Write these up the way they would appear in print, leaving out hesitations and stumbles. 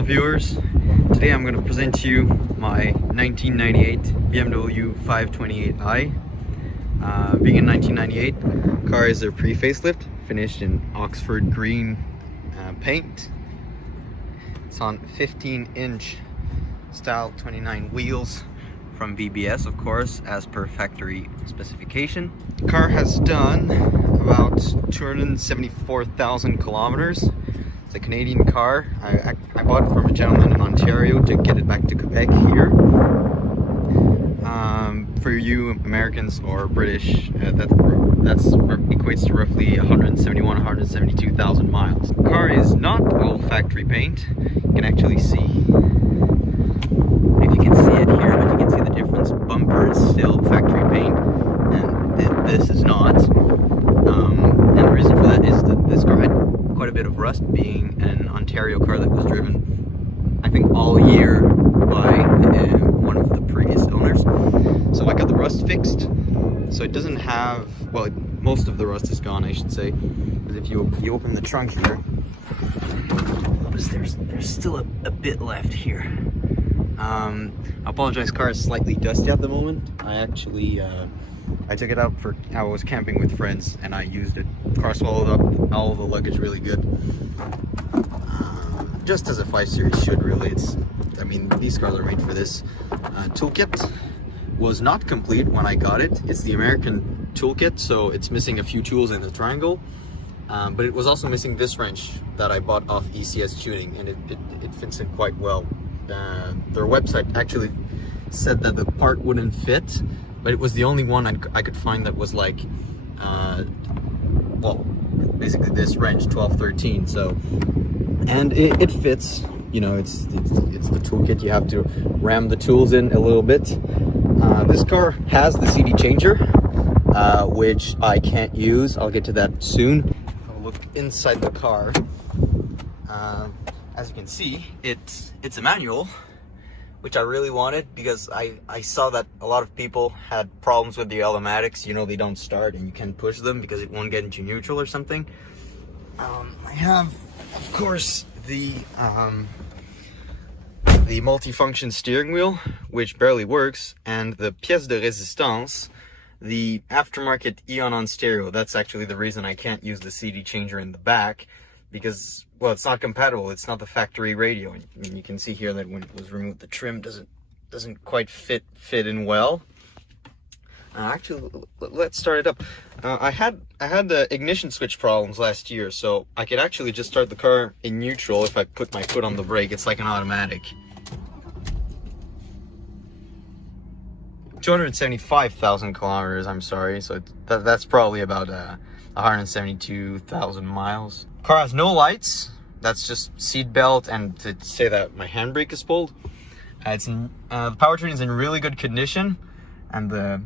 Hello viewers, today I'm going to present to you my 1998 BMW 528i. Being in 1998, car is a pre-facelift, finished in Oxford green paint. It's on 15-inch style 29 wheels from BBS, of course, as per factory specification. The car has done about 274,000 kilometers. It's a Canadian car. I bought it from a gentleman in Ontario to get it back to Quebec here. For you Americans or British, that equates to roughly 172,000 miles. The car is not all factory paint. You can actually see, if you can see it here, but you can see the difference. Bumper is still factory paint, and this is not. And the reason for that is that this car had quite a bit of rust, being an Ontario car that was driven, I think, all year by one of the previous owners. So I got the rust fixed, so it doesn't have, well, most of the rust is gone, I should say. Because if you open the trunk here, notice there's still a bit left here. I apologize, car is slightly dusty at the moment. I actually I took it out for, I was camping with friends and I used it. Car swallowed up all the luggage really good. Just as a 5 Series should, really. I mean, these cars are made for this. Toolkit was not complete when I got it. It's the American toolkit, so it's missing a few tools in the triangle. But it was also missing this wrench that I bought off ECS Tuning, and it fits in quite well. Their website actually said that the part wouldn't fit, but it was the only one I could find that was like, well, basically this wrench, 1213. So, and it fits. You know, it's the toolkit. You have to ram the tools in a little bit. This car has the CD changer, which I can't use. I'll get to that soon. I'll look inside the car. As you can see, it's a manual, which I really wanted because I saw that a lot of people had problems with the automatics. You know, they don't start and you can't push them because it won't get into neutral or something. I have, of course, the multifunction steering wheel, which barely works, and the pièce de résistance, the aftermarket Eon on stereo. That's actually the reason I can't use the CD changer in the back, because, well, it's not compatible. It's not the factory radio. I mean, you can see here that when it was removed, the trim doesn't quite fit in well. Actually, let's start it up. I had the ignition switch problems last year, so I could actually just start the car in neutral if I put my foot on the brake. It's like an automatic. 275,000 kilometers, I'm sorry, so that's probably about 172,000 miles. Car has no lights. That's just seat belt, and to say that my handbrake is pulled. The powertrain is in really good condition, and it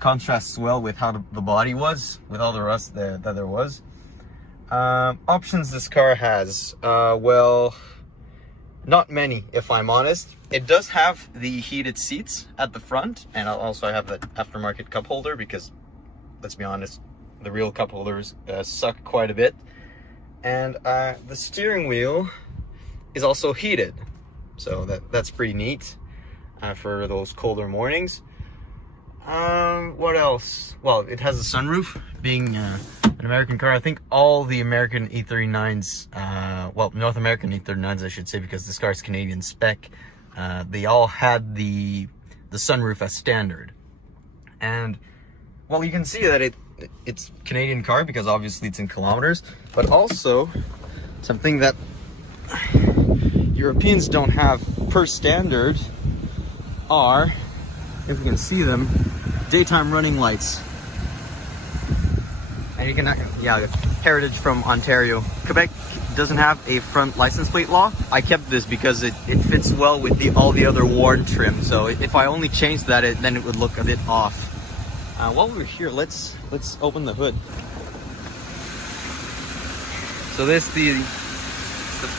contrasts well with how the body was, with all the rust that there was. Options this car has, well, not many, if I'm honest. It does have the heated seats at the front, and also I have the aftermarket cup holder because, let's be honest, the real cup holders suck quite a bit. And the steering wheel is also heated, so that's pretty neat for those colder mornings. What else? Well, it has a sunroof. Being an American car, I think all the American E39s, well, North American E39s, I should say, because this car is Canadian spec, they all had the sunroof as standard. And, well, you can see that it's Canadian car because obviously it's in kilometers, but also something that Europeans don't have per standard are, if you can see them, daytime running lights. And you can, yeah, heritage from Ontario. Quebec doesn't have a front license plate law. I kept this because it fits well with all the other worn trim. So if I only changed that, then it would look a bit off. While we're here, let's open the hood. So this the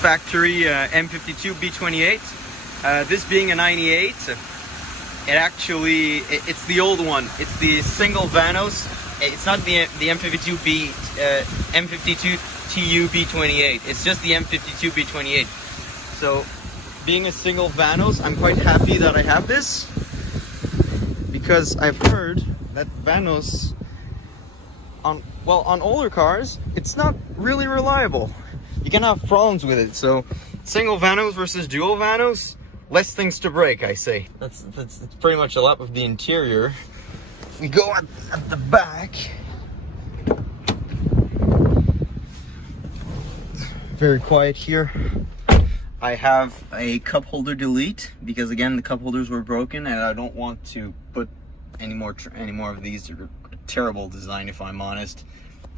factory M52 B28. This being a 98, it's the old one. It's the single Vanos. It's not the M52 M52 TU B28. It's just the M52 B28. So being a single Vanos, I'm quite happy that I have this, because I've heard that Vanos on older cars, it's not really reliable. You can have problems with it. So single Vanos versus dual Vanos, less things to break, I say. That's pretty much a lot of the interior. If we go at the back, very quiet here. I have a cup holder delete because again the cup holders were broken and I don't want to put any more of these. They're a terrible design, if I'm honest.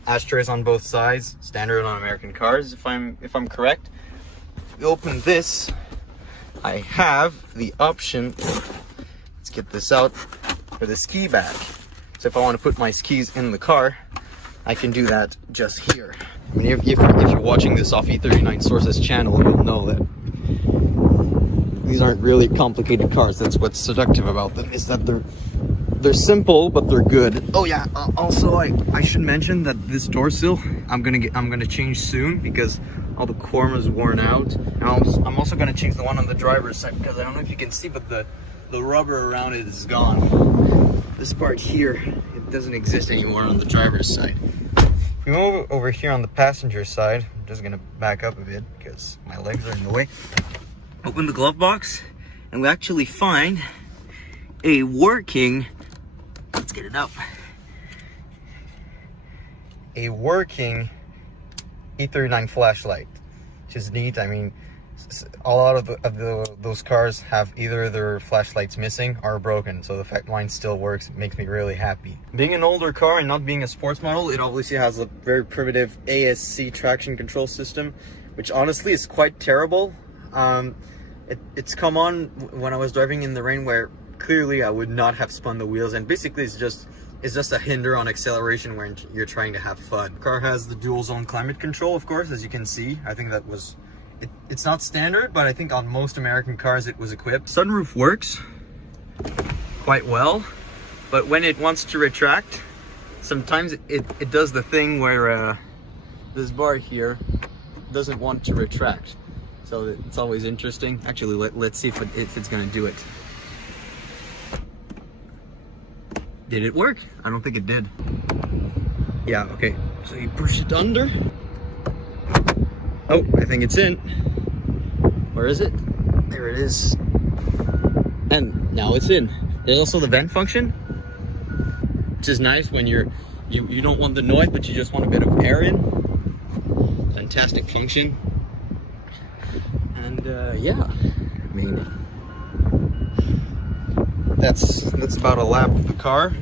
Ashtrays on both sides, standard on American cars, if I'm correct. If we open this, I have the option, let's get this out, for the ski bag. So if I want to put my skis in the car, I can do that just here. I mean, if you're watching this off E39 Sources channel, you'll know that these aren't really complicated cars. That's what's seductive about them, is that they're simple, but they're good. Oh yeah, also I should mention that this door sill, I'm gonna change soon because all the corma's worn out. And I'm also gonna change the one on the driver's side because I don't know if you can see, but the rubber around it is gone. This part here, it doesn't exist anymore on the driver's side. If we move over here on the passenger side, I'm just gonna back up a bit because my legs are in the way. Open the glove box, and we actually find a working, let's get it up, a working E39 flashlight, which is neat. I mean, a lot of those cars have either their flashlights missing or broken, so the fact mine still works makes me really happy. Being an older car and not being a sports model, it obviously has a very primitive ASC traction control system, which honestly is quite terrible. It's come on when I was driving in the rain, where clearly I would not have spun the wheels, and basically it's just a hinder on acceleration when you're trying to have fun. The car has the dual zone climate control, of course, as you can see. I think that was, it's not standard, but I think on most American cars it was equipped. Sunroof works quite well, but when it wants to retract, sometimes it does the thing where this bar here doesn't want to retract. So it's always interesting. Actually, let's see if it's gonna do it. Did it work? I don't think it did. Yeah, okay. So you push it under. Oh, I think it's in. Where is it? There it is. And now it's in. There's also the vent function, which is nice when you don't want the noise, but you just want a bit of air in. Fantastic function. And yeah, I mean, that's about a lap of the car.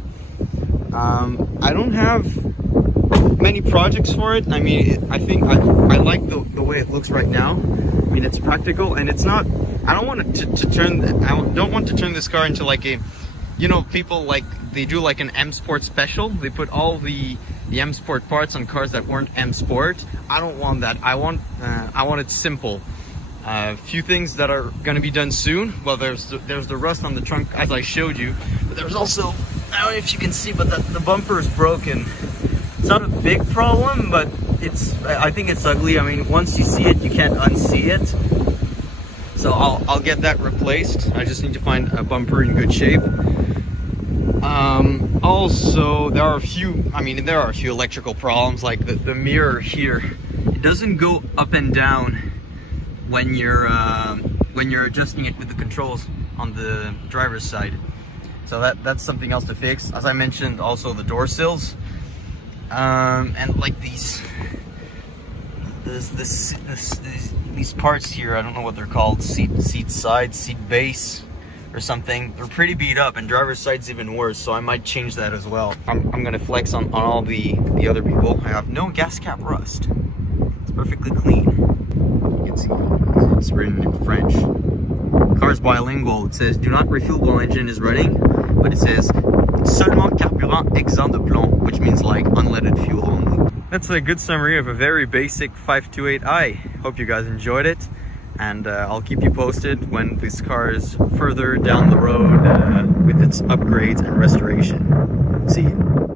I don't have many projects for it. I mean, I think I like the way it looks right now. I mean, it's practical, and it's not, I don't want to turn this car into like a, you know, people like, they do like an M Sport special. They put all the M Sport parts on cars that weren't M Sport. I don't want that. I want it simple. A few things that are going to be done soon. Well, there's the rust on the trunk, as I showed you, but there's also, I don't know if you can see, but the bumper is broken. It's not a big problem, but I think it's ugly. I mean, once you see it, you can't unsee it. So I'll get that replaced. I just need to find a bumper in good shape. Also, there are a few electrical problems, like the mirror here. It doesn't go up and down when you're adjusting it with the controls on the driver's side. So that's something else to fix. As I mentioned, also the door sills, and like these parts here, I don't know what they're called, seat side, seat base or something. They're pretty beat up, and driver's side's even worse, so I might change that as well. I'm gonna flex on all the other people. I have no gas cap rust. It's perfectly clean. You can see it's written in French. Car's bilingual. It says do not refuel while engine is running, but it says seulement carburant exempt de plomb, which means like unleaded fuel only. That's a good summary of a very basic 528i. Hope you guys enjoyed it, and I'll keep you posted when this car is further down the road with its upgrades and restoration. See you.